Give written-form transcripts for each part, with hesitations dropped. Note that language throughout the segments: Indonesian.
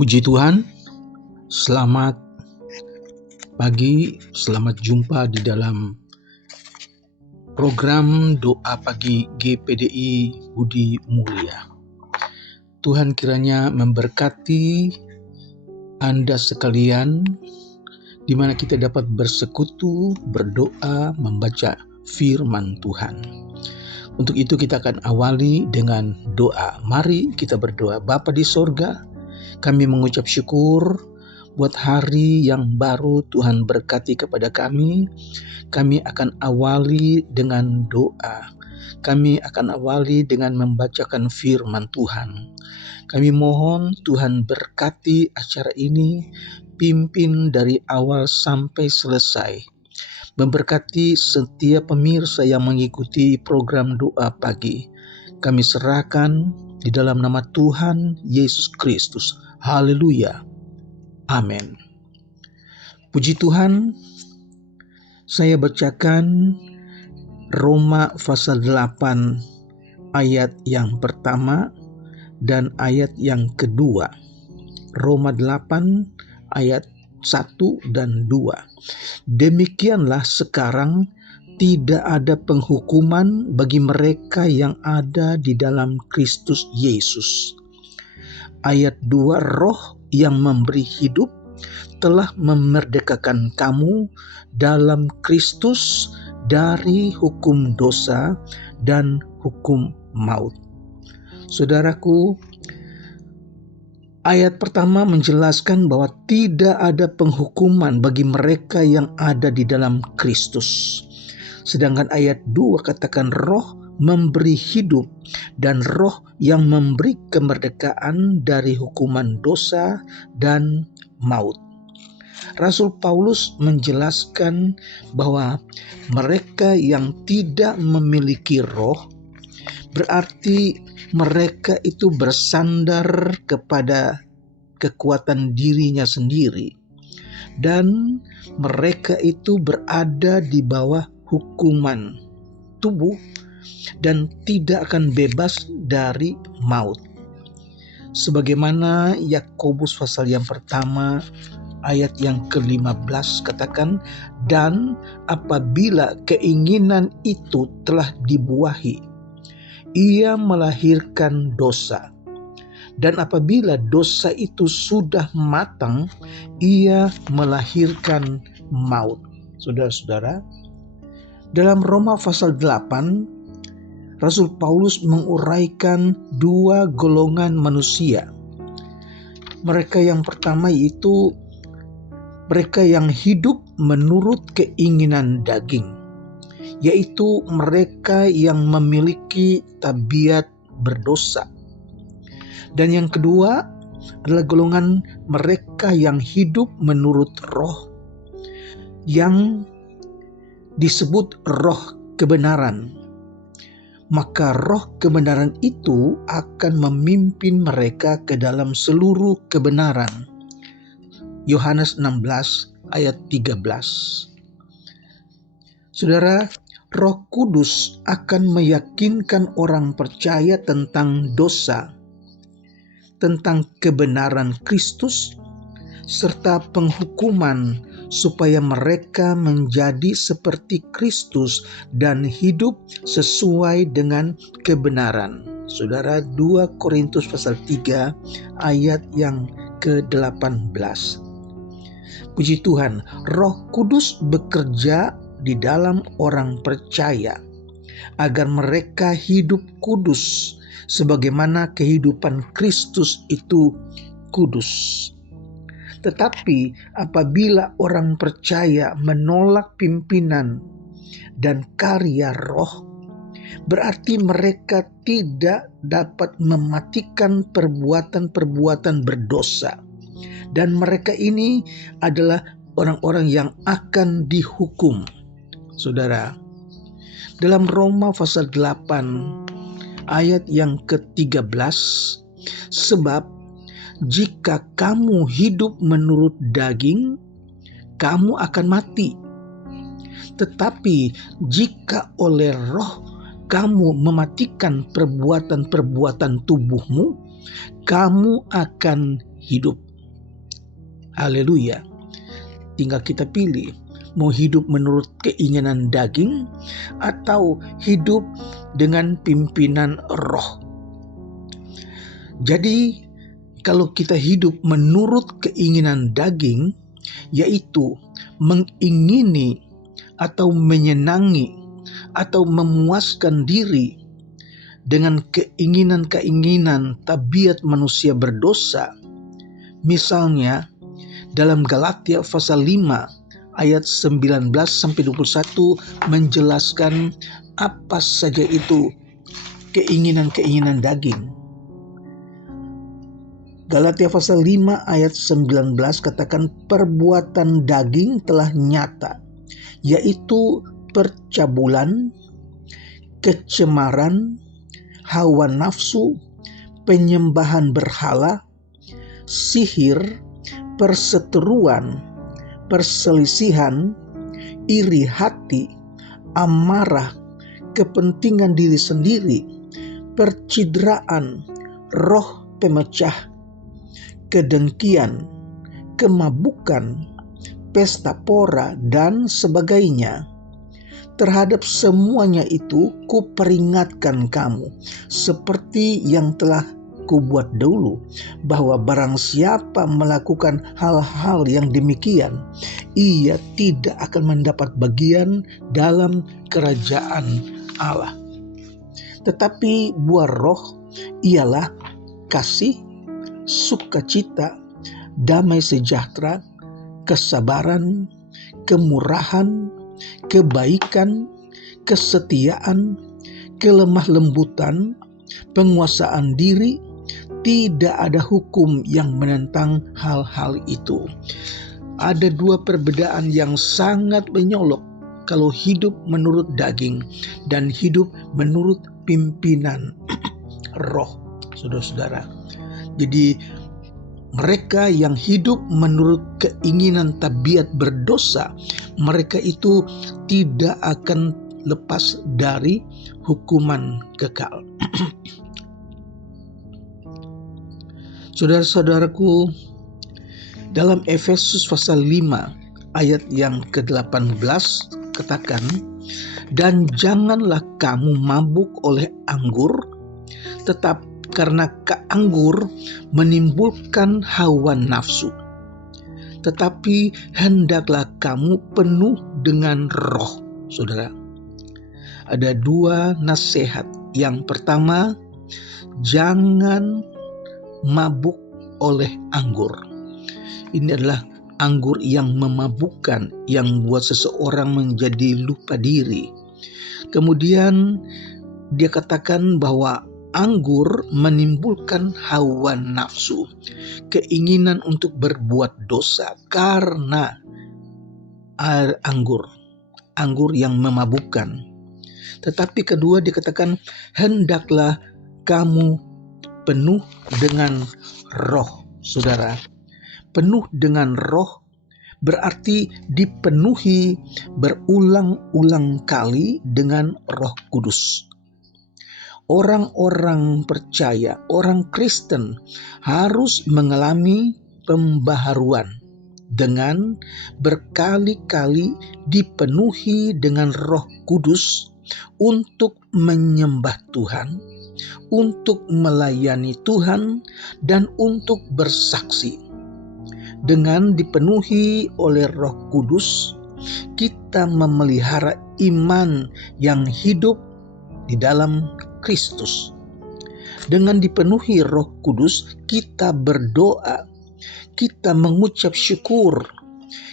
Puji Tuhan, selamat pagi, selamat jumpa di dalam program doa pagi GPDI Budi Mulia. Tuhan kiranya memberkati Anda sekalian, di mana kita dapat bersekutu, berdoa, membaca firman Tuhan. Untuk itu kita akan awali dengan doa. Mari kita berdoa. Bapa di sorga, kami mengucap syukur buat hari yang baru Tuhan berkati kepada kami. Kami akan awali dengan doa. Kami akan awali dengan membacakan firman Tuhan. Kami mohon Tuhan berkati acara ini, pimpin dari awal sampai selesai. Memberkati setiap pemirsa yang mengikuti program doa pagi. Kami serahkan di dalam nama Tuhan Yesus Kristus. Haleluya. Amin. Puji Tuhan, saya bacakan Roma pasal 8 ayat yang pertama dan ayat yang kedua. Roma 8 ayat 1 dan 2. Demikianlah sekarang tidak ada penghukuman bagi mereka yang ada di dalam Kristus Yesus. Ayat 2, Roh yang memberi hidup telah memerdekakan kamu dalam Kristus dari hukum dosa dan hukum maut. Saudaraku, ayat pertama menjelaskan bahwa tidak ada penghukuman bagi mereka yang ada di dalam Kristus. Sedangkan ayat 2 katakan Roh memberi hidup dan Roh yang memberi kemerdekaan dari hukuman dosa dan maut. Rasul Paulus menjelaskan bahwa mereka yang tidak memiliki Roh berarti mereka itu bersandar kepada kekuatan dirinya sendiri, dan mereka itu berada di bawah hukuman tubuh dan tidak akan bebas dari maut. Sebagaimana Yakobus pasal yang pertama ayat yang ke-15 katakan, dan apabila keinginan itu telah dibuahi, ia melahirkan dosa. Dan apabila dosa itu sudah matang, ia melahirkan maut. Saudara-saudara, dalam Roma pasal 8, Rasul Paulus menguraikan dua golongan manusia. Mereka yang pertama yaitu mereka yang hidup menurut keinginan daging, yaitu mereka yang memiliki tabiat berdosa. Dan yang kedua adalah golongan mereka yang hidup menurut Roh, yang disebut Roh kebenaran. Maka Roh kebenaran itu akan memimpin mereka ke dalam seluruh kebenaran. Yohanes 16 ayat 13. Saudara, Roh Kudus akan meyakinkan orang percaya tentang dosa, tentang kebenaran Kristus, serta penghukuman supaya mereka menjadi seperti Kristus dan hidup sesuai dengan kebenaran. Saudara, 2 Korintus pasal 3 ayat yang ke-18. Puji Tuhan, Roh Kudus bekerja di dalam orang percaya agar mereka hidup kudus sebagaimana kehidupan Kristus itu kudus. Tetapi apabila orang percaya menolak pimpinan dan karya Roh, berarti mereka tidak dapat mematikan perbuatan-perbuatan berdosa. Dan mereka ini adalah orang-orang yang akan dihukum. Saudara, dalam Roma pasal 8 ayat yang ke-13, sebab jika kamu hidup menurut daging, kamu akan mati. Tetapi jika oleh Roh kamu mematikan perbuatan-perbuatan tubuhmu, kamu akan hidup. Haleluya. Tinggal kita pilih, mau hidup menurut keinginan daging atau hidup dengan pimpinan roh. Jadi kalau kita hidup menurut keinginan daging, yaitu mengingini atau menyenangi atau memuaskan diri dengan keinginan-keinginan tabiat manusia berdosa. Misalnya dalam Galatia pasal 5 ayat 19 sampai 21 menjelaskan apa saja itu keinginan-keinginan daging. Galatia pasal 5 ayat 19 katakan perbuatan daging telah nyata, yaitu percabulan, kecemaran, hawa nafsu, penyembahan berhala, sihir, perseteruan, perselisihan, iri hati, amarah, kepentingan diri sendiri, percidraan, roh pemecah, kedengkian, kemabukan, pesta pora, dan sebagainya. Terhadap semuanya itu kuperingatkan kamu, seperti yang telah kubuat dahulu, bahwa barang siapa melakukan hal-hal yang demikian, ia tidak akan mendapat bagian dalam kerajaan Allah. Tetapi buah roh ialah kasih, sukacita, damai sejahtera, kesabaran, kemurahan, kebaikan, kesetiaan, kelemah lembutan, penguasaan diri. Tidak ada hukum yang menentang hal-hal itu. Ada dua perbedaan yang sangat menyolok kalau hidup menurut daging dan hidup menurut pimpinan roh, saudara-saudara. Jadi mereka yang hidup menurut keinginan tabiat berdosa, mereka itu tidak akan lepas dari hukuman kekal. Saudara-saudaraku, dalam Efesus pasal 5 ayat yang ke-18 katakan, dan janganlah kamu mabuk oleh anggur, tetap karena anggur menimbulkan hawa nafsu. Tetapi hendaklah kamu penuh dengan roh, saudara. Ada dua nasihat. Yang pertama, jangan mabuk oleh anggur. Ini adalah anggur yang memabukkan, yang buat seseorang menjadi lupa diri. Kemudian dia katakan bahwa anggur menimbulkan hawa nafsu, keinginan untuk berbuat dosa karena anggur yang memabukkan. Tetapi kedua dikatakan hendaklah kamu penuh dengan roh, saudara. Penuh dengan roh berarti dipenuhi berulang-ulang kali dengan Roh Kudus. Orang-orang percaya, orang Kristen harus mengalami pembaharuan dengan berkali-kali dipenuhi dengan Roh Kudus untuk menyembah Tuhan, untuk melayani Tuhan, dan untuk bersaksi. Dengan dipenuhi oleh Roh Kudus, kita memelihara iman yang hidup di dalam Kristus. Dengan dipenuhi Roh Kudus, kita berdoa, kita mengucap syukur,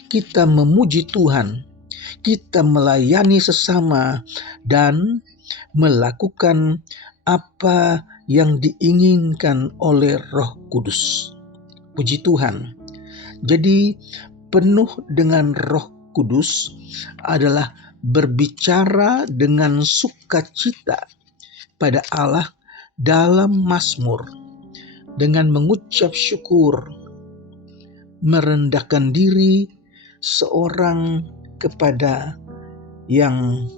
kita memuji Tuhan, kita melayani sesama, dan melakukan apa yang diinginkan oleh Roh Kudus. Puji Tuhan. Jadi penuh dengan Roh Kudus adalah berbicara dengan sukacita pada Allah dalam mazmur, dengan mengucap syukur, merendahkan diri seorang kepada yang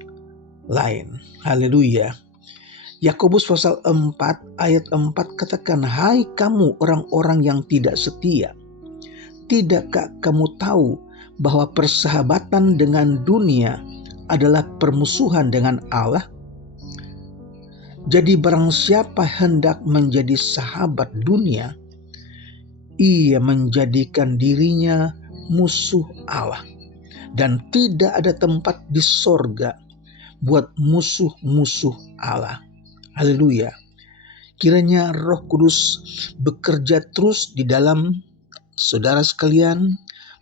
lain. Haleluya. Yakobus pasal 4 ayat 4 katakan, hai kamu orang-orang yang tidak setia, Tidakkah kamu tahu bahwa persahabatan dengan dunia adalah permusuhan dengan Allah? Jadi barang siapa hendak menjadi sahabat dunia, ia menjadikan dirinya musuh Allah. Dan tidak ada tempat di sorga buat musuh-musuh Allah. Haleluya. Kiranya Roh Kudus bekerja terus di dalam saudara sekalian,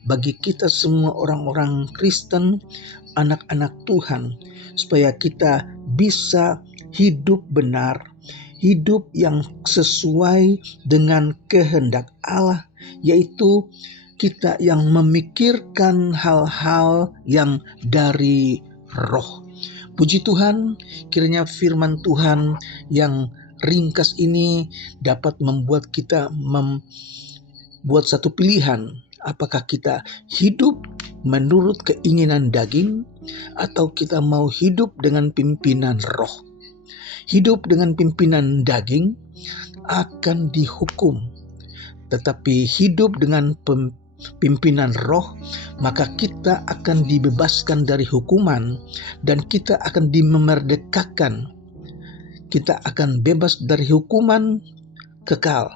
bagi kita semua orang-orang Kristen, anak-anak Tuhan, supaya kita bisa hidup benar, hidup yang sesuai dengan kehendak Allah, yaitu kita yang memikirkan hal-hal yang dari roh. Puji Tuhan, kiranya firman Tuhan yang ringkas ini dapat membuat kita membuat satu pilihan. Apakah kita hidup menurut keinginan daging atau kita mau hidup dengan pimpinan roh? Hidup dengan pimpinan daging akan dihukum. Tetapi hidup dengan pimpinan roh, maka kita akan dibebaskan dari hukuman dan kita akan dimerdekakan. Kita akan bebas dari hukuman kekal.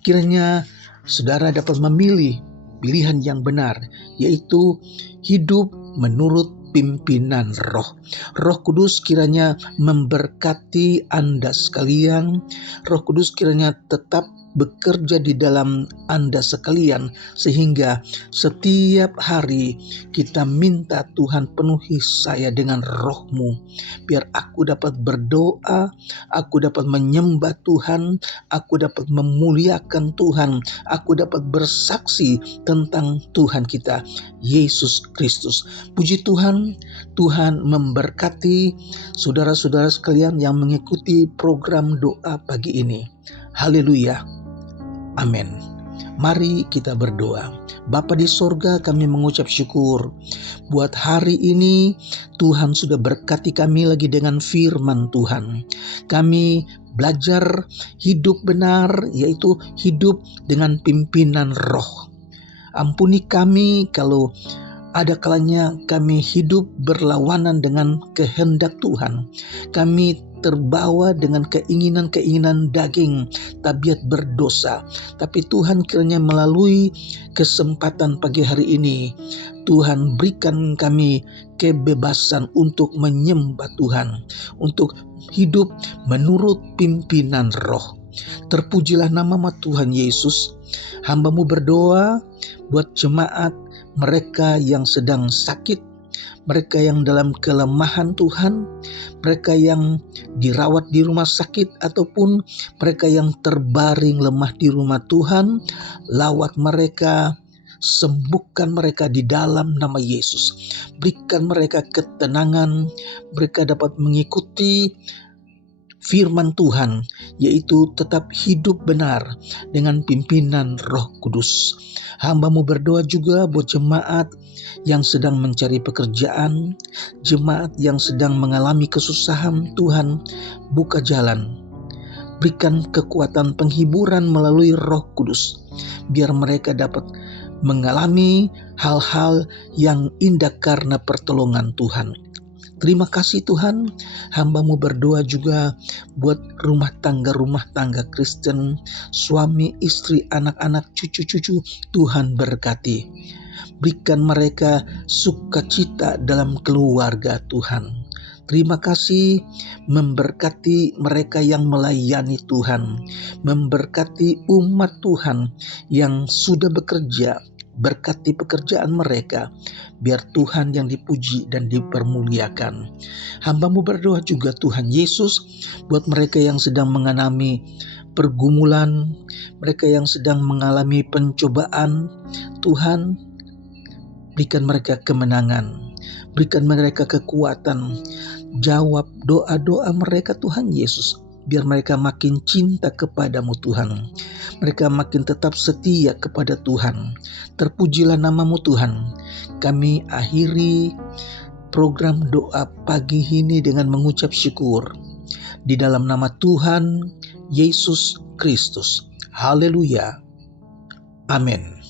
Kiranya saudara dapat memilih pilihan yang benar, yaitu hidup menurut pimpinan roh. Roh Kudus kiranya memberkati Anda sekalian. Roh Kudus kiranya tetap bekerja di dalam Anda sekalian, sehingga setiap hari kita minta Tuhan penuhi saya dengan roh-Mu, biar aku dapat berdoa, aku dapat menyembah Tuhan, aku dapat memuliakan Tuhan, aku dapat bersaksi tentang Tuhan kita, Yesus Kristus. Puji Tuhan, Tuhan memberkati saudara-saudara sekalian yang mengikuti program doa pagi ini. Haleluya. Amin. Mari kita berdoa. Bapa di sorga, kami mengucap syukur buat hari ini. Tuhan sudah berkati kami lagi dengan firman Tuhan. Kami belajar hidup benar, yaitu hidup dengan pimpinan roh. Ampuni kami kalau ada kalanya kami hidup berlawanan dengan kehendak Tuhan. Kami terbawa dengan keinginan-keinginan daging, tabiat berdosa. Tapi Tuhan kiranya melalui kesempatan pagi hari ini, Tuhan berikan kami kebebasan untuk menyembah Tuhan, untuk hidup menurut pimpinan roh. Terpujilah nama Tuhan Yesus. Hamba-Mu berdoa buat jemaat, mereka yang sedang sakit, mereka yang dalam kelemahan Tuhan, mereka yang dirawat di rumah sakit, ataupun mereka yang terbaring lemah di rumah Tuhan, lawat mereka, sembuhkan mereka di dalam nama Yesus. Berikan mereka ketenangan, mereka dapat mengikuti firman Tuhan, yaitu tetap hidup benar dengan pimpinan Roh Kudus. Hamba-Mu berdoa juga buat jemaat yang sedang mencari pekerjaan, jemaat yang sedang mengalami kesusahan. Tuhan, buka jalan, berikan kekuatan penghiburan melalui Roh Kudus, biar mereka dapat mengalami hal-hal yang indah karena pertolongan Tuhan. Terima kasih Tuhan. Hamba-Mu berdoa juga buat rumah tangga Kristen, suami, istri, anak-anak, cucu-cucu. Tuhan berkati. Berikan mereka sukacita dalam keluarga Tuhan. Terima kasih, memberkati mereka yang melayani Tuhan, memberkati umat Tuhan yang sudah bekerja. Berkati pekerjaan mereka, biar Tuhan yang dipuji dan dipermuliakan. Hamba-Mu berdoa juga Tuhan Yesus buat mereka yang sedang mengalami pergumulan, mereka yang sedang mengalami pencobaan. Tuhan, berikan mereka kemenangan, berikan mereka kekuatan, jawab doa-doa mereka Tuhan Yesus, biar mereka makin cinta kepadamu Tuhan. Mereka makin tetap setia kepada Tuhan. Terpujilah nama-Mu Tuhan. Kami akhiri program doa pagi ini dengan mengucap syukur di dalam nama Tuhan Yesus Kristus. Haleluya. Amin.